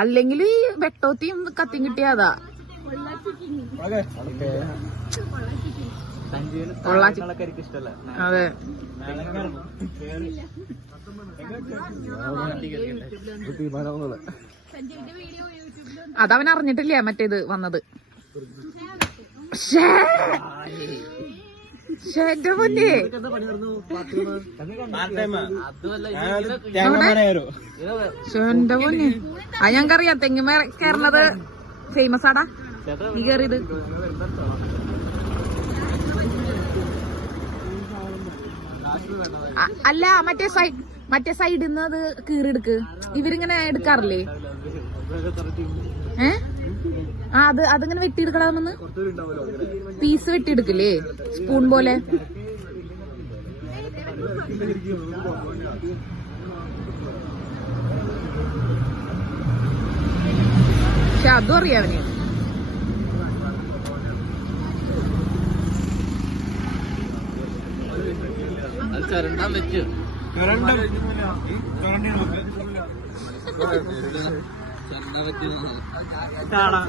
അല്ലെങ്കിൽ വെട്ടോത്തിയും കത്തിയും കിട്ടിയതാ. അതെ, അതവൻ അറിഞ്ഞിട്ടില്ല മറ്റേത് വന്നത്. എന്റെ മുന്നേ എന്റെ മുന്നേ അത് ഞങ്ങൾക്കറിയാം. തെങ്ങുമേ കയറുന്നത് ഫേമസ് ആടാ. നീ കയറിയത് അല്ല, മറ്റേ സൈഡിൽ നിന്ന് അത് കീറിയെടുക്ക്. ഇവരിങ്ങനെ എടുക്കാറില്ലേ? അതിങ്ങനെ വെട്ടിയെടുക്കണമെന്ന് പീസ് വെട്ടിയെടുക്കില്ലേ, സ്പൂൺ പോലെ. പക്ഷെ അതും അറിയാം അവന്. കാണാ